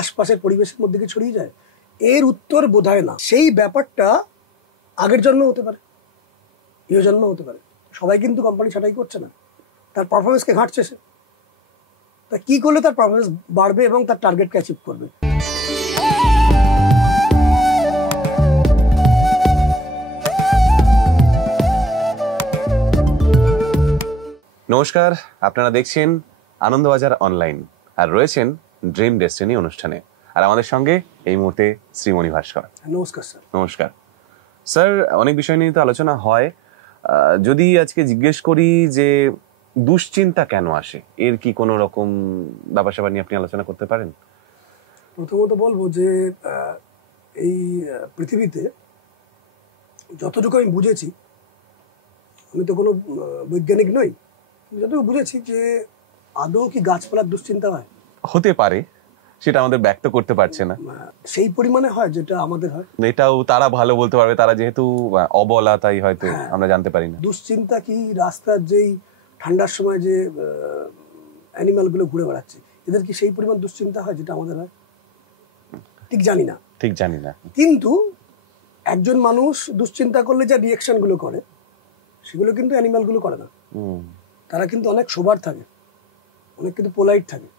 আশপাশের পরিবেশের মধ্যে কি ছড়িয়ে যায়? এর উত্তর বোধহয় না। সেই ব্যাপারটা আগের জন্ম হতে পারে, ইহ জন্ম হতে পারে। সবাই কিন্তু কোম্পানি ছাঁটাই করছে না, তার পারফরমেন্সকে ঘাটছে সে। তা কি করলে তার পারফরমেন্স বাড়বে এবং তার টার্গেটকে অ্যাচিভ করবে? নমস্কার, আপনারা দেখছেন আনন্দবাজার অনলাইন আর রয়েছেন ড্রিম ডেস্টিনি অনুষ্ঠানে। আর আমাদের সঙ্গে এই মুহূর্তে শ্রীমণি ভাস্কর। নমস্কার স্যার। নমস্কার স্যার, অনেক বিষয় নিয়ে তো আলোচনা হয়। যদি আজকে জিজ্ঞেস করি যে দুশ্চিন্তা কেন আসে, এর কি কোনো রকম ব্যাপার স্যাপার নিয়ে আপনি আলোচনা করতে পারেন? প্রথমত বলবো যে এই পৃথিবীতে যতটুকু আমি বুঝেছি, আমি তো কোনো বৈজ্ঞানিক নই, যতটুকু বুঝেছি যে আদৌ কি গাছপালার দুশ্চিন্তা হয়? হতে পারে, সেটা আমাদের ব্যক্ত করতে পারছে না। সেই পরিমাণে হয় যেটা আমাদের হয়। এটাও তারা ভালো বলতে পারবে, তারা যেহেতু অবলা, তাই হয়তো আমরা জানতে পারি না। দুশ্চিন্তা কি রাস্তার যেই ঠান্ডার সময় যে অ্যানিমালগুলো ঘুরে বেড়াচ্ছে, এদের কি সেই পরিমাণ দুশ্চিন্তা হয় যেটা আমাদের হয়? ঠিক জানি না। কিন্তু একজন মানুষ দুশ্চিন্তা করলে যা রিয়াকশনগুলো করে, সেগুলো কিন্তু অ্যানিমালগুলো করে না। তারা কিন্তু অনেক সোবার থাকে, অনেক কিন্তু পোলাইট থাকে।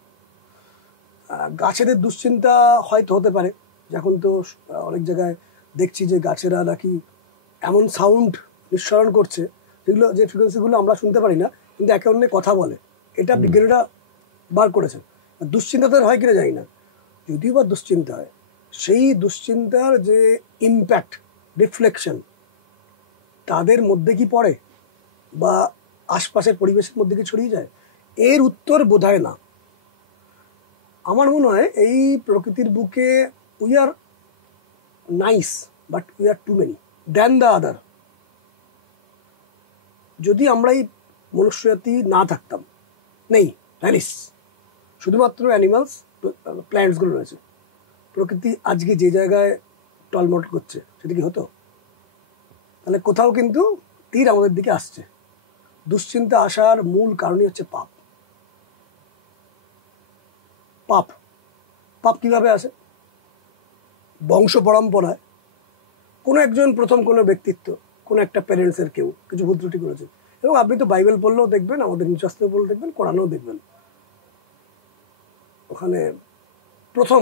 গাছেদের দুশ্চিন্তা হয়তো হতে পারে। এখন তো অনেক জায়গায় দেখছি যে গাছেরা নাকি এমন সাউন্ড নিঃসরণ করছে যেগুলো, যে ফ্রিকোয়েন্সিগুলো আমরা শুনতে পারি না, কিন্তু একে অন্যে কথা বলে। এটা বিজ্ঞানীরা বার করেছেন। দুশ্চিন্তা তাদের হয় কিনা জানি না, যদিও বা দুশ্চিন্তা হয়, সেই দুশ্চিন্তার যে ইম্প্যাক্ট, রিফ্লেকশন তাদের মধ্যে কি পড়ে বা আশপাশের পরিবেশের মধ্যে কি ছড়িয়ে যায়, এর উত্তর বোধহয় না। আমার মনে হয় এই প্রকৃতির বুকে we are nice, but we are too many than the other. যদি আমরা এই মনুষ্যজাতি না থাকতাম, নেই, ভ্যানিস, শুধুমাত্র অ্যানিমালস, প্ল্যান্টসগুলো রয়েছে, প্রকৃতি আজকে যে জায়গায় টলমল করছে, সেটা কি হতো? তাহলে কোথাও কিন্তু তীর আমাদের দিকে আসছে। দুশ্চিন্তা আসার মূল কারণই হচ্ছে পাপ। পাপ পাপ কিভাবে আসে? বংশ পরম্পরায় কোনো একজন প্রথম কোনো ব্যক্তিত্ব, কোনো একটা প্যারেন্টসের কেউ কিছু ভুল ত্রুটি করেছে। এবং আপনি তো বাইবেল পড়লেও দেখবেন, আমাদের নিঃশাস্ত্র পড়লেও দেখবেন, কোরআনেও দেখবেন, ওখানে প্রথম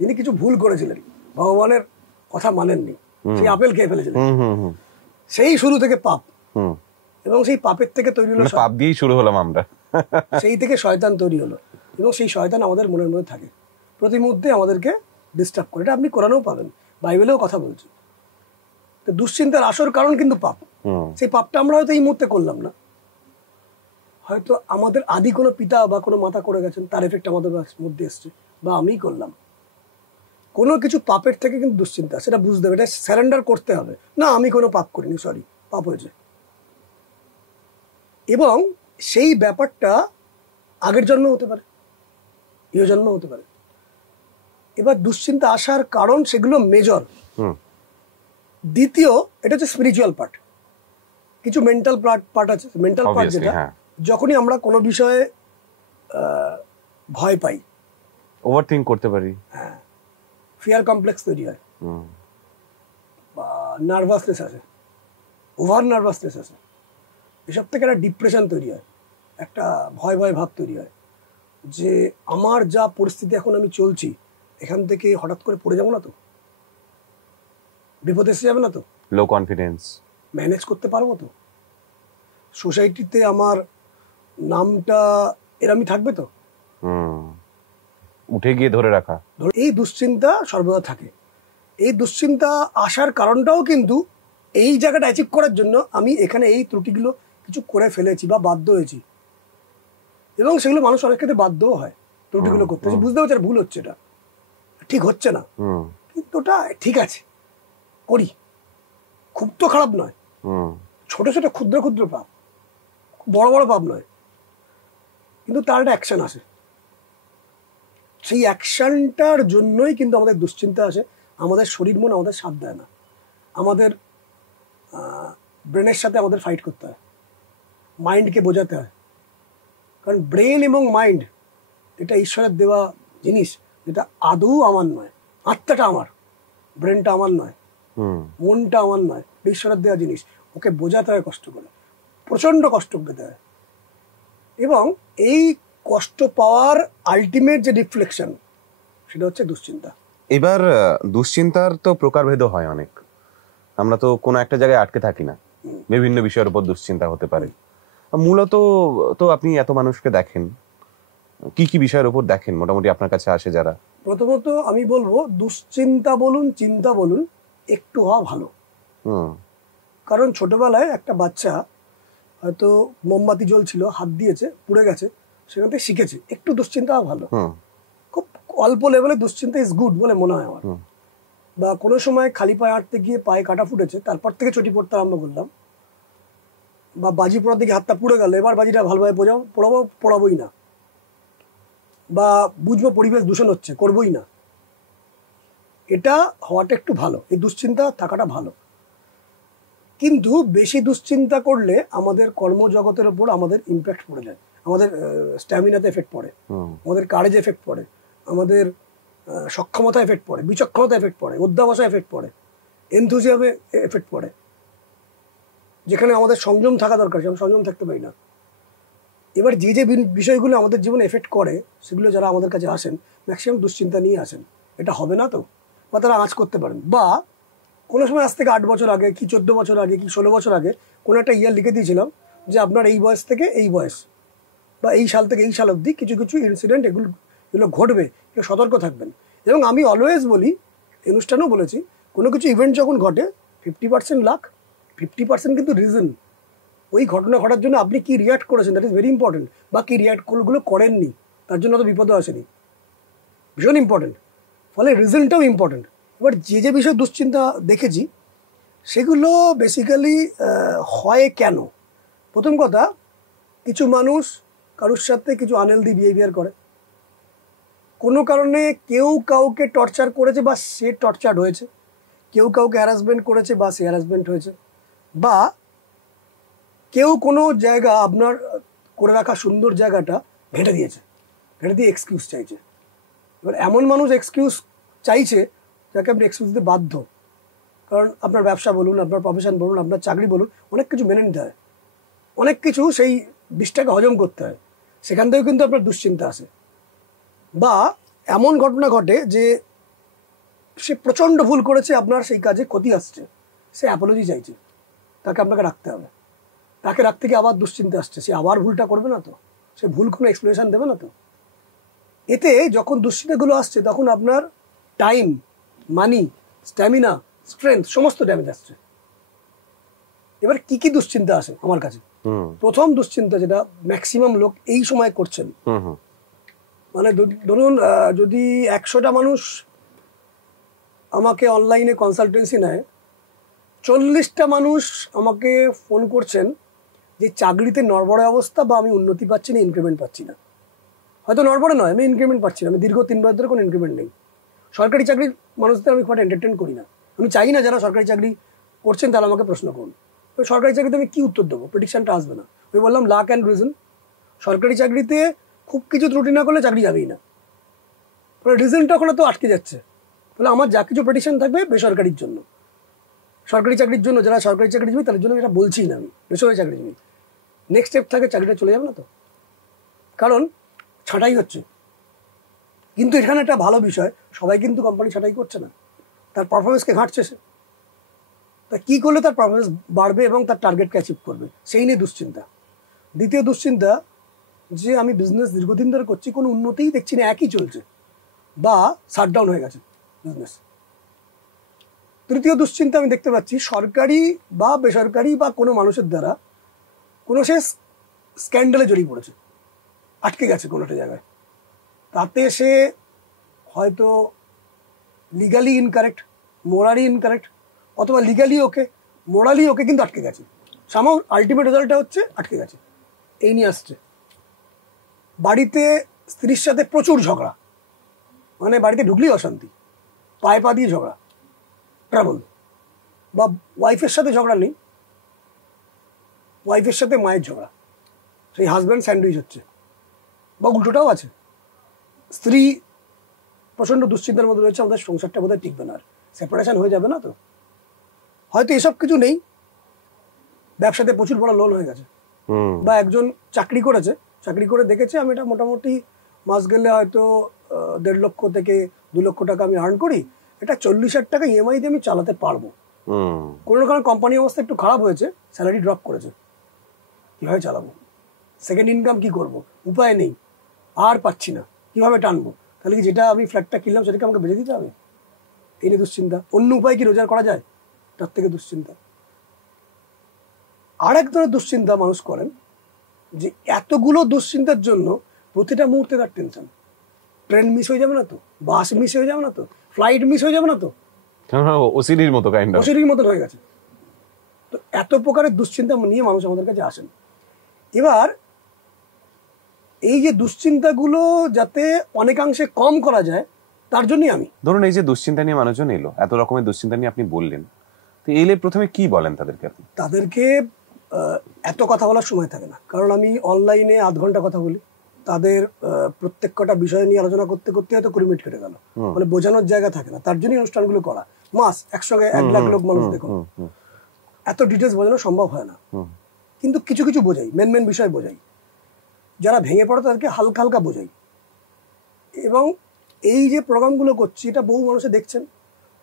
যিনি কিছু ভুল করেছিলেন, ভগবানের কথা মানেননি, সেই আপেল খেয়ে ফেলেছিলেন, সেই শুরু থেকে পাপ। এবং সেই পাপের থেকে তৈরি হলো, পাপ দিয়েই শুরু হলাম আমরা, সেই থেকে শয়তান তৈরি হলো। এবং সেই শয়তান আমাদের মনের মধ্যে থাকে, প্রতি মুহূর্তে আমাদেরকে ডিস্টার্ব করে। এটা আপনি কোরআনেও পাবেন, বাইবেলেও কথা বলছে। তো দুশ্চিন্তার আসল কারণ কিন্তু পাপ। সেই পাপটা আমরা হয়তো এই মুহূর্তে করলাম না, হয়তো আমাদের আদি কোনো পিতা বা কোনো মাতা করে গেছেন, তার এফেক্ট আমাদের মধ্যে এসছে, বা আমিই করলাম। কোনো কিছু পাপের থেকে কিন্তু দুশ্চিন্তা, সেটা বুঝতে হবে, এটা স্যারেন্ডার করতে হবে। না, আমি কোনো পাপ করিনি, সরি, পাপ হয়েছে। এবং সেই ব্যাপারটা আগের জন্ম হতে পারে, ইহ জন্ম হতে পারে। এবার দুশ্চিন্তা আসার কারণ সেগুলো মেজর। দ্বিতীয়, এটা হচ্ছে স্পিরিচুয়াল পার্ট, কিছু মেন্টাল পার্ট আছে। মেন্টাল পার্ট যেটা, যখনই আমরা কোনো বিষয়ে ভয় পাই, ওভারথিংক করতে পারি, হ্যাঁ, ফিয়ার কমপ্লেক্স তৈরি হয়, বা নার্ভাসনেস আছে, ওভার নার্ভাসনেস আছে, এসব থেকে একটা ডিপ্রেশন তৈরি হয়, একটা ভয় ভয় ভাব তৈরি হয় যে আমার যা পরিস্থিতি এখন আমি চলছি, এখান থেকে হঠাৎ করে পড়ে যাবো না তো, বিপদ এসে যাবে না তো, লো কনফিডেন্স, ম্যানেজ করতে পারবো তো, সোসাইটিতে আমার নামটা এরমই থাকবে তো, উঠে গিয়ে ধরে রাখা। এই দুশ্চিন্তা সর্বদা থাকে। এই দুশ্চিন্তা আসার কারণটাও কিন্তু এই জায়গাটা অ্যাচিভ করার জন্য আমি এখানে এই ত্রুটিগুলো কিছু করে ফেলেছি বা বাধ্য হয়েছি। এবং সেগুলো মানুষ অনেক ক্ষেত্রে বাধ্যও হয় ত্রুটিগুলো করতে, বুঝতে পারছে ভুল হচ্ছে, এটা ঠিক হচ্ছে না, কিন্তু ওটা ঠিক আছে, করি, খুব তো খারাপ নয়, ছোট ছোট ক্ষুদ্র ক্ষুদ্র পাপ, বড় বড় পাপ নয়, কিন্তু তার একটা অ্যাকশন আসে। সেই অ্যাকশনটার জন্যই কিন্তু আমাদের দুশ্চিন্তা আসে। আমাদের শরীর মন আমাদের সাথ দেয় না, আমাদের ব্রেনের সাথে আমাদের ফাইট করতে হয়, মাইন্ডকে বোঝাতে হয়। কারণ ব্রেন এবং মাইন্ড এটা ঈশ্বরের দেওয়া জিনিস, যেটা আদৌ আমার নয়। আত্মাটা আমার, ব্রেনটা আমার নয়, মনটা আমার নয়, ঈশ্বরের দেওয়া জিনিস। ওকে বোঝাতে হয় কষ্ট করে, প্রচন্ড কষ্ট পেতে হয়। এবং এই কষ্ট পাওয়ার আলটিমেট যে রিফ্লেকশন, সেটা হচ্ছে দুশ্চিন্তা। এবার দুশ্চিন্তার তো প্রকারভেদ হয় অনেক। আমরা তো কোনো একটা জায়গায় আটকে থাকি না, বিভিন্ন বিষয়ের উপর দুশ্চিন্তা হতে পারে। মূলত তো আপনি এত মানুষকে দেখেন, কি কি বিষয়ের উপর দেখেন মোটামুটি আপনার কাছে আসে যারা? প্রথমত আমি বলবো, দুশ্চিন্তা বলুন, চিন্তা বলুন, একটু হওয়া ভালো। কারণ ছোটবেলায় একটা বাচ্চা হয়তো মোমবাতি জ্বলছিল, হাত দিয়েছে, পুড়ে গেছে, সেখান থেকে শিখেছে একটু দুশ্চিন্তা হওয়া ভালো। খুব অল্প লেভেলে দুশ্চিন্তা ইজ গুড বলে মনে হয় আমার। বা কোনো সময় খালি পায়ে হাঁটতে গিয়ে পায়ে কাটা ফুটেছে, তারপর থেকে চটি পড়তে আরম্ভ করলাম, বা বাজি পড়ার দিকে হাতটা পুড়ে গেল, এবার বাজিটা ভালোভাবে পড়াবোই না, বা বুঝবো পরিবেশ দূষণ হচ্ছে, করবোই না। এটা হওয়াটা একটু ভালো, এই দুশ্চিন্তা থাকাটা ভালো। কিন্তু বেশি দুশ্চিন্তা করলে আমাদের কর্মজগতের উপর আমাদের ইম্প্যাক্ট পড়ে যায়, আমাদের স্ট্যামিনাতে এফেক্ট পড়ে, আমাদের কারেজে এফেক্ট পড়ে, আমাদের সক্ষমতা এফেক্ট পড়ে, বিচক্ষণতা এফেক্ট পড়ে, অধ্যাবসায় এফেক্ট পড়ে, এনথুজিয়ামে এফেক্ট পড়ে। যেখানে আমাদের সংযম থাকা দরকার, সেখানে সংযম থাকতে পারি না। এবার যে যে বিষয়গুলো আমাদের জীবনে এফেক্ট করে, সেগুলো যারা আমাদের কাছে আসেন, ম্যাক্সিমাম দুশ্চিন্তা নিয়ে আসেন। এটা হবে না তো, বা তারা আঁচ করতে পারেন, বা কোনো সময় আজ থেকে 8 বছর আগে কি 14 বছর আগে কি 16 বছর আগে কোনো একটা ইয়ার লিখে দিয়েছিলাম যে আপনার এই বয়স থেকে এই বয়স, বা এই সাল থেকে এই সাল অবধি কিছু কিছু ইনসিডেন্ট এগুলো ঘটবে, কেউ সতর্ক থাকবেন। এবং আমি অলওয়েজ বলি, অনুষ্ঠানেও বলেছি, কোনো কিছু ইভেন্ট যখন ঘটে 50% লাক, 50% কিন্তু রিজন। ওই ঘটনা ঘটার জন্য আপনি কি রিয়াক্ট করেছেন, দ্যাট ইজ ভেরি ইম্পর্টেন্ট। বা কি রিয়াক্টগুলো করেননি, তার জন্য তো বিপদও আসেনি, ভীষণ ইম্পর্টেন্ট। ফলে রিজনটাও ইম্পর্টেন্ট। এবার যে যে বিষয়ে দুশ্চিন্তা দেখেছি, সেগুলো বেসিক্যালি হয় কেন? প্রথম কথা, কিছু মানুষ কারোর সাথে কিছু আনহেলদি বিহেভিয়ার করে, কোনো কারণে কেউ কাউকে টর্চার করেছে বা সে টর্চার্ড হয়েছে, কেউ কাউকে হ্যারাসমেন্ট করেছে বা সে হ্যারাসমেন্ট হয়েছে, বা কেউ কোনো জায়গা আপনার করে রাখা সুন্দর জায়গাটা ঘেঁটে দিয়েছে, ঘেঁটে দিয়ে এক্সকিউজ চাইছে। এবার এমন মানুষ এক্সকিউজ চাইছে যাকে আপনি এক্সকিউজ দিতে বাধ্য, কারণ আপনার ব্যবসা বলুন, আপনার প্রফেশন বলুন, আপনার চাকরি বলুন, অনেক কিছু মেনে নিতে হয়, অনেক কিছু সেই বিষটাকে হজম করতে হয়, সেখান থেকেও কিন্তু আপনার দুশ্চিন্তা আসে। বা এমন ঘটনা ঘটে যে সে প্রচণ্ড ভুল করেছে, আপনার সেই কাজে ক্ষতি আসছে, সে অ্যাপোলজি চাইছে, তাকে আপনাকে রাখতে হবে, তাকে রাখতে গিয়ে আবার দুশ্চিন্তা আসছে, সে আবার ভুলটা করবে না তো, সে ভুল কোনো এক্সপ্লেনেশন দেবে না তো। এতে যখন দুশ্চিন্তাগুলো আসছে, তখন আপনার টাইম, মানি, স্ট্যামিনা, স্ট্রেংথ সমস্ত ড্যামেজ আসছে। এবার কি কি দুশ্চিন্তা আসে আমার কাছে? প্রথম দুশ্চিন্তা যেটা ম্যাক্সিমাম লোক এই সময় করছেন, মানে ধরুন যদি 100টা মানুষ আমাকে অনলাইনে কনসালটেন্সি নেয়, 40টা মানুষ আমাকে ফোন করছেন যে চাকরিতে নড়বড়ে অবস্থা, বা আমি উন্নতি পাচ্ছি না, ইনক্রিমেন্ট পাচ্ছি না। হয়তো নড়বড়ে নয়, আমি ইনক্রিমেন্ট পাচ্ছি না, আমি দীর্ঘ 3 বছর ধরে কোনো ইনক্রিমেন্ট নেই। সরকারি চাকরির মানুষদের আমি খুব এন্টারটেন করি না, আমি চাই না যারা সরকারি চাকরি করছেন তারা আমাকে প্রশ্ন করুন। সরকারি চাকরিতে আমি কি উত্তর দেবো? প্রেডিকশনটা আসবে না। আমি বললাম লাক অ্যান্ড রিজন। সরকারি চাকরিতে খুব কিছু ত্রুটি না করলে চাকরি যাবেই না, রিজনটা ওখানে তো আটকে যাচ্ছে। তাহলে আমার যা কিছু প্রেডিকশন থাকবে বেসরকারির জন্য, সরকারি চাকরির জন্য, যারা সরকারি চাকরিজীবী তাদের জন্য এটা বলছি না আমি, বেসরকারি চাকরিজীবী নেক্সট স্টেপ থাকে চাকরিটা চলে যাবে না তো, কারণ ছাঁটাই হচ্ছে। কিন্তু এখানে একটা ভালো বিষয়, সবাই কিন্তু কোম্পানি ছাঁটাই করছে না, তার পারফরমেন্সকে ঘাঁটছে সে। তা কী করলে তার পারফরমেন্স বাড়বে এবং তার টার্গেটকে অ্যাচিভ করবে, সেই নিয়ে দুশ্চিন্তা। দ্বিতীয় দুশ্চিন্তা, যে আমি বিজনেস দীর্ঘদিন ধরে করছি, কোনো উন্নতিই দেখছি না, একই চলছে, বা শাটডাউন হয়ে গেছে বিজনেস। তৃতীয় দুশ্চিন্তা আমি দেখতে পাচ্ছি, সরকারি বা বেসরকারি বা কোনো মানুষের দ্বারা কোনো সে স্ক্যান্ডালে জড়িয়ে পড়েছে, আটকে গেছে কোনো একটা জায়গায়, তাতে সে হয়তো লিগালি ইনকারেক্ট, মোরালি ইনকারেক্ট, অথবা লিগালি ওকে, মোরালি ওকে, কিন্তু আটকে গেছে। সামাও আলটিমেট রেজাল্টটা হচ্ছে আটকে গেছে। এই নিয়ে আসছে। বাড়িতে স্ত্রীর সাথে প্রচুর ঝগড়া, মানে বাড়িতে ঢুকলেই অশান্তি, পায়ে পা দিয়ে ঝগড়া, ট্রাবল। বা ওয়াইফের সাথে ঝগড়া নেই, ওয়াইফের সাথে মায়ের ঝগড়া, সেই হাজব্যান্ড স্যান্ডউইচ হচ্ছে। বা উল্টোটাও আছে, স্ত্রী প্রচন্ড দুশ্চিন্তার মধ্যে রয়েছে, আমাদের সংসারটা বোধহয় টিকবে না, আর সেপারেশন হয়ে যাবে না তো, হয়তো এসব কিছু নেই, ব্যবসাতে প্রচুর বড় লোন হয়ে গেছে, বা একজন চাকরি করেছে, চাকরি করে দেখেছে আমি এটা মোটামুটি মাস গেলে হয়তো 1.5 লক্ষ থেকে 2 লক্ষ টাকা আমি আর্ন করি, এটা 40,000 টাকা ইএমআই দিয়ে আমি চালাতে পারবো। কোনো কারণে কোম্পানির অবস্থা একটু খারাপ হয়েছে, স্যালারি ড্রপ করেছে, কিভাবে চালাবো, সেকেন্ড ইনকাম কি করব, উপায় নেই, আর পাচ্ছি না, কিভাবে টানবো, তাহলে কি যেটা আমি ফ্ল্যাটটা কিনলাম সেটাকে আমাকে বেঁচে দিতে হবে, এই নিয়ে দুশ্চিন্তা। অন্য উপায় কি রোজগার করা যায়, তার থেকে দুশ্চিন্তা। আর এক ধরনের দুশ্চিন্তা মানুষ করেন যে এতগুলো দুশ্চিন্তার জন্য প্রতিটা মুহূর্তে তার টেনশন, ট্রেন মিস হয়ে যাবে না তো, বাস মিস হয়ে যাবে না তো, ফ্লাইট মিস হয়ে যাবে না তো, ওসিডির মতো ওসিডির মতো হয়ে গেছে। তো এত প্রকারের দুশ্চিন্তা নিয়ে মানুষ আমাদের কাছে আসেন। এবার এই যে দুশ্চিন্তাগুলো যাতে অনেকাংশে কম করা যায়, তার জন্যই আমি, ধরুন এই যে দুশ্চিন্তা নিয়ে মানুষজন এলো, এত রকমের দুশ্চিন্তা নিয়ে আপনি বললেন, তো এলে প্রথমে কি বলেন তাদেরকে আপনি? তাদেরকে এত কথা বলার সময় থাকে না, কারণ আমি অনলাইনে 8 ঘন্টা কথা বলি, তাদের প্রত্যেক কটা বিষয় নিয়ে আলোচনা করতে করতে হয়তো 20 মিনিট কেটে গেল, মানে বোঝানোর জায়গা থাকে না, তার জন্যই অনুষ্ঠানগুলো করা, মাস একসঙ্গে 1 লাখ লোক মানুষ দেখুন, এত ডিটেলস বোঝানো সম্ভব হয় না, কিন্তু কিছু কিছু বোঝাই, মেন বিষয় বোঝাই, যারা ভেঙে পড়ে তাদেরকে হালকা হালকা বোঝাই। এবং এই যে প্রোগ্রামগুলো করছি, এটা বহু মানুষে দেখছেন,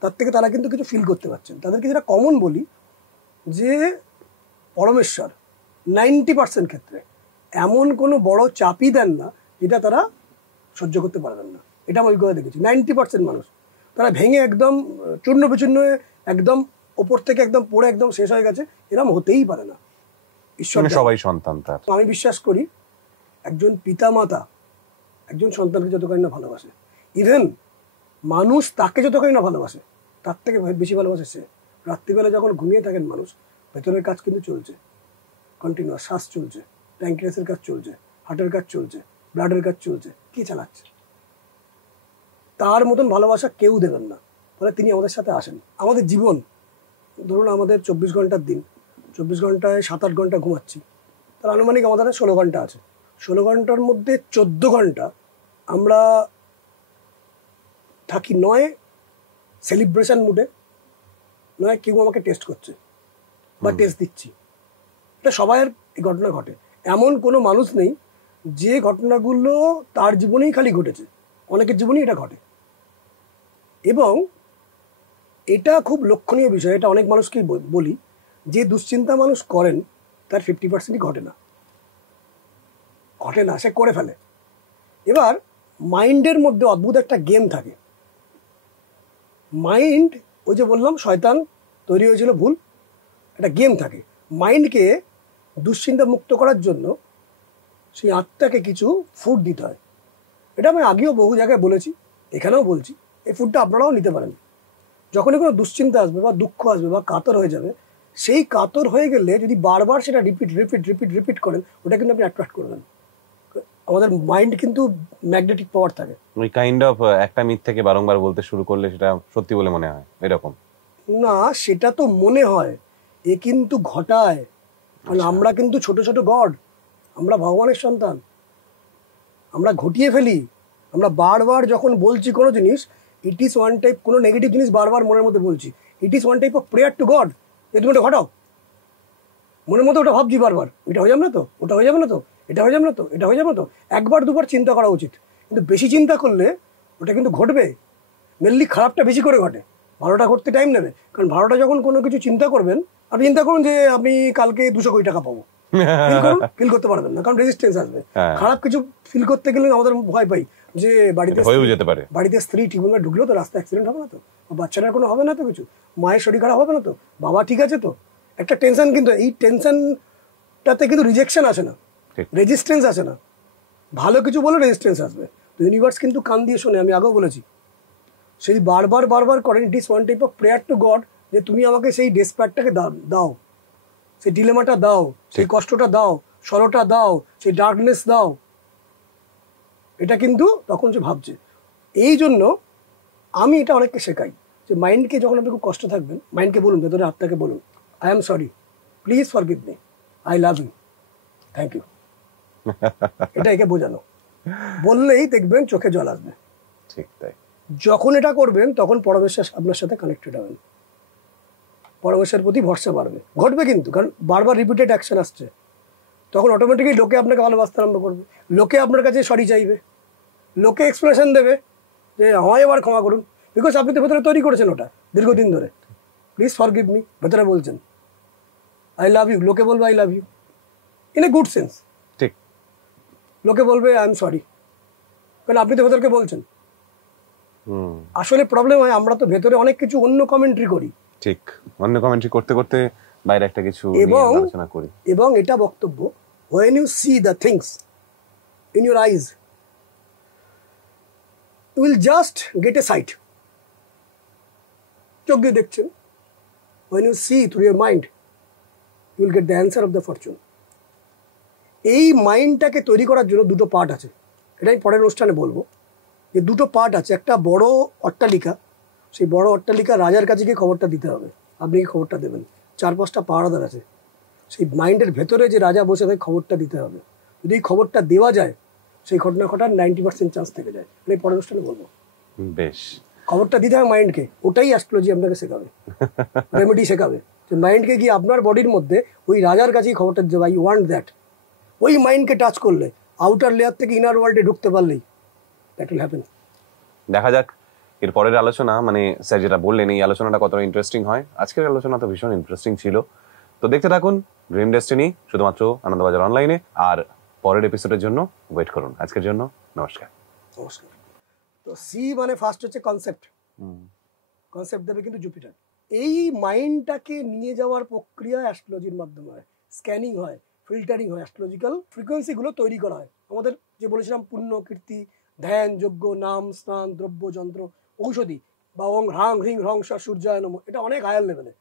তার থেকে তারা কিন্তু কিছু ফিল করতে পারছেন। তাদেরকে যেটা কমন বলি যে পরমেশ্বর 90% ক্ষেত্রে এমন কোনো বড় চাপই দেন না যেটা তারা সহ্য করতে পারবেন না, এটা আমি করে দেখেছি। 90% মানুষ তারা ভেঙে একদম চূর্ণ বিচূর্ণ হয়ে একদম ওপর থেকে একদম পড়ে একদম শেষ হয়ে গেছে, এরকম হতেই পারে না। ঈশ্বর সবাই সন্তান তার। আমি বিশ্বাস করি একজন পিতামাতা একজন সন্তানকে যতখানি না ভালোবাসে, ইভেন মানুষ তাকে যতখানি না ভালোবাসে, তার থেকে বেশি ভালোবাসে সে। রাত্রিবেলা যখন ঘুমিয়ে থাকেন মানুষ, ভেতরের কাজ কিন্তু চলছে কন্টিনিউয়াস, শ্বাস চলছে, প্যাঙ্ক্রিয়াসের কাজ চলছে, হার্টের কাজ চলছে, ব্লাডের কাজ চলছে, কে চালাচ্ছে? তার মতন ভালোবাসা কেউ দেবেন না, ফলে তিনি আমাদের সাথে আসেন। আমাদের জীবন ধরুন আমাদের 24 ঘন্টার দিন, 24 ঘন্টায় 7-8 ঘন্টা ঘুমাচ্ছি, তার আনুমানিক আমাদের 16 ঘন্টা আছে। 16 ঘন্টার মধ্যে 14 ঘন্টা আমরা থাকি নয় সেলিব্রেশন মুডে, নয় কেউ আমাকে টেস্ট করছে বা টেস্ট দিচ্ছি। এটা সবাইয়ের এই ঘটনা ঘটে, এমন কোনো মানুষ নেই যে ঘটনাগুলো তার জীবনেই খালি ঘটেছে, অনেকের জীবনেই এটা ঘটে। এবং এটা খুব লক্ষণীয় বিষয়, এটা অনেক মানুষকেই বলি, যে দুশ্চিন্তা মানুষ করেন তার 50%ই ঘটে না, সে করে ফেলে। এবার মাইন্ডের মধ্যে অদ্ভুত একটা গেম থাকে। মাইন্ড, ওই যে বললাম শয়তান তৈরি হয়েছিল ভুল, একটা গেম থাকে। মাইন্ডকে দুশ্চিন্তা মুক্ত করার জন্য সেই আত্মাকে কিছু ফুড দিতে হয়। এটা আমি আগেও বহু জায়গায় বলেছি, এখানেও বলছি, এই ফুডটা আপনারাও নিতে পারেন। যখনই কোনো দুশ্চিন্তা আসবে বা দুঃখ আসবে বা কাতর হয়ে যাবে, সেই কাতর হয়ে গেলে যদি বারবার সেটা রিপিট করেন, ওটা কিন্তু আপনি অ্যাট্রাক্ট করবেন। আমাদের মাইন্ড কিন্তু ম্যাগনেটিক পাওয়ার থাকে। ওই কাইন্ড অফ একটা মিথ থেকে বারংবার বলতে শুরু করলে সেটা সত্যি বলে মনে হয়, এরকম না, সেটা তো মনে হয়, এ কিন্তু ঘটায়। কারণ আমরা কিন্তু ছোট ছোট গড, আমরা ভগবানের সন্তান, আমরা ঘটিয়ে ফেলি। আমরা বারবার যখন বলছি কোনো জিনিস, ইট ইজ ওয়ান টাইপ, কোনো নেগেটিভ জিনিস বারবার মনের মধ্যে বলছি, it is one type of prayer two god, যে তুমি ওটা ঘটাও। মনের মধ্যে ওটা ভাবছি বারবার, এটা হয়ে যাবে না তো, ওটা হয়ে যাবে না তো, এটা হয়ে যাবে না তো, এটা হয়ে যাবে না তো। 1-2বার চিন্তা করা উচিত, কিন্তু বেশি চিন্তা করলে ওটা কিন্তু ঘটবে। মেনলি খারাপটা বেশি করে ঘটে, ভালোটা ঘটতে টাইম নেবে। কারণ ভালোটা যখন কোনো কিছু চিন্তা করবেন, আপনি চিন্তা করুন যে আমি কালকে 200 কোটি টাকা পাবো, ফিল করতে পারবেন না, কারণ রেজিস্ট্যান্স আসবে। খারাপ কিছু ফিল করতে গেলে আমাদের ভয় পাই যে বাড়িতে স্ত্রী ঠিকমতো ঢুকলেও তো রাস্তা অ্যাক্সিডেন্ট হবে না তো, বাচ্চাটার কোনো হবে না তো, কিছু মায়ের শরীর খারাপ হবে না তো, বাবা ঠিক আছে তো, একটা টেনশন। কিন্তু এই টেনশনটাতে কিন্তু রিজেকশন আসে না, রেজিস্ট্যান্স আসে না। ভালো কিছু বলে রেজিস্ট্যান্স আসবে। তো ইউনিভার্স কিন্তু কান দিয়ে শোনে, আমি আগেও বলেছি। সেই বারবার করেন, it is one type of prayer two god, যে তুমি আমাকে সেই ডেসপ্যারটাকে দাও, সেই ডিলেমাটা দাও, সেই কষ্টটা দাও, সরোটা দাও, সেই ডার্কনেস দাও। এটা কিন্তু তখন সে ভাবছে। এই জন্য আমি এটা অনেককে শেখাই যে মাইন্ডকে যখন আপনি খুব কষ্ট থাকবেন, মাইন্ডকে বলুন, ভেতরে আত্মাকে বলুন, I am sorry, please forgive me, I love you, thank you. এটা একে বোঝানো, বললেই দেখবেন চোখে জল আসবে। ঠিক তাই। যখন এটা করবেন তখন পরমেশ্বর আপনার সাথে কানেক্টেড হবেন, পরমেশ্বরের প্রতি ভরসা বাড়বে, ঘটবে কিন্তু, কারণ বারবার রিপিটেড অ্যাকশন আসছে, তখন অটোমেটিক্যালি লোকে আপনাকে ভালোবাসতে আরম্ভ করবে, লোকে আপনার কাছে সরি চাইবে, লোকে এক্সপ্রেশন দেবে যে আমায় এবার ক্ষমা করুন, বিকজ আপনি তো ভেতরে তৈরি করেছেন ওটা দীর্ঘদিন ধরে। প্লিজ ফরগিভ মি, ভেতরে বলছেন আই লাভ ইউ, লোকে বলবে I love you in a good sense, ঠিক। লোকে বলবে আই এম সরি, কারণ আপনি তো ভেতরকে বলছেন। আসলে প্রবলেম হয় আমরা তো ভেতরে অনেক কিছু অন্য কমেন্ট্রি করি, ঠিক, অন্য কমেন্ট্রি করতে করতে বাইরে একটা কিছু নিয়ে এবং আলোচনা করি। এবং এটা বক্তব্য, when you see the things in your eyes you will just get a sight, চোখ দিয়ে দেখছেন, when you see through your mind you will get the answer of the fortune। এই মাইন্ডটাকে তৈরি করার জন্য দুটো পার্ট আছে, এটাই পরের অনুষ্ঠানে বলবো, যে দুটো পার্ট আছে। একটা বড় অট্টালিকা, সেই বড় অট্টালিকা রাজার কাছে গিয়ে খবরটা দিতে হবে, আপনি কি খবরটা দেবেন, 4-5টা পাহারাদার আছে, সেই মাইন্ডের ভেতরে যে রাজা বসে থাকে খবরটা দিতে হবে, যদি এই খবরটা দেওয়া যায় সেই ঘটনা ঘটার 90% চান্স থেকে যায়, এটাই পরের অনুষ্ঠানে বলবো। বেশ, খবরটা দিতে হবে মাইন্ডকে, ওটাই অ্যাস্ট্রোলজি আপনাকে শেখাবে, রেমেডি শেখাবে, যে মাইন্ডকে গিয়ে আপনার বডির মধ্যে ওই রাজার কাছেই খবরটা দিতে হবে, আই ওয়ান্ট দ্যাট। ওই মাইন্ডকে টাচ করলে, আউটার লেয়ার থেকে ইনার ওয়ার্ল্ডে ঢুকতে পারলেই দ্যাট উইল হ্যাপেন। দেখা যাক এর পরের আলোচনা, মানে স্যার যেটা বললেন এই আলোচনাটা কতটা ইন্টারেস্টিং হয়। আজকের আলোচনা তো ভীষণ ইন্টারেস্টিং ছিল। তো দেখতে থাকুন ড্রিম ডেস্টিনি, শুধুমাত্র আনন্দবাজার অনলাইনে, আর পরের এপিসোডের জন্য ওয়েট করুন। আজকের জন্য নমস্কার। নমস্কার। তো সি মানে ফার্স্ট হচ্ছে কনসেপ্ট, কনসেপ্ট দেবে কিন্তু জুপিটার। এই মাইন্ডটাকে নিয়ে যাওয়ার প্রক্রিয়া অ্যাস্ট্রোলজির মাধ্যমে হয়, স্ক্যানিং হয়, ফিল্টারিং হয়, অ্যাস্ট্রোলজিক্যাল ফ্রিকোয়েন্সিগুলো তৈরি করা হয়। আমাদের যে বলেছিলাম পুণ্য, কীর্তি, ধ্যান, যজ্ঞ, নাম, স্নান, দ্রব্য, যন্ত্র, ঔষধি বা ওং হ্রাং হ্রিং হ্রং সূর্যায় নমঃ, এটা অনেক হায়ার লেভেলে।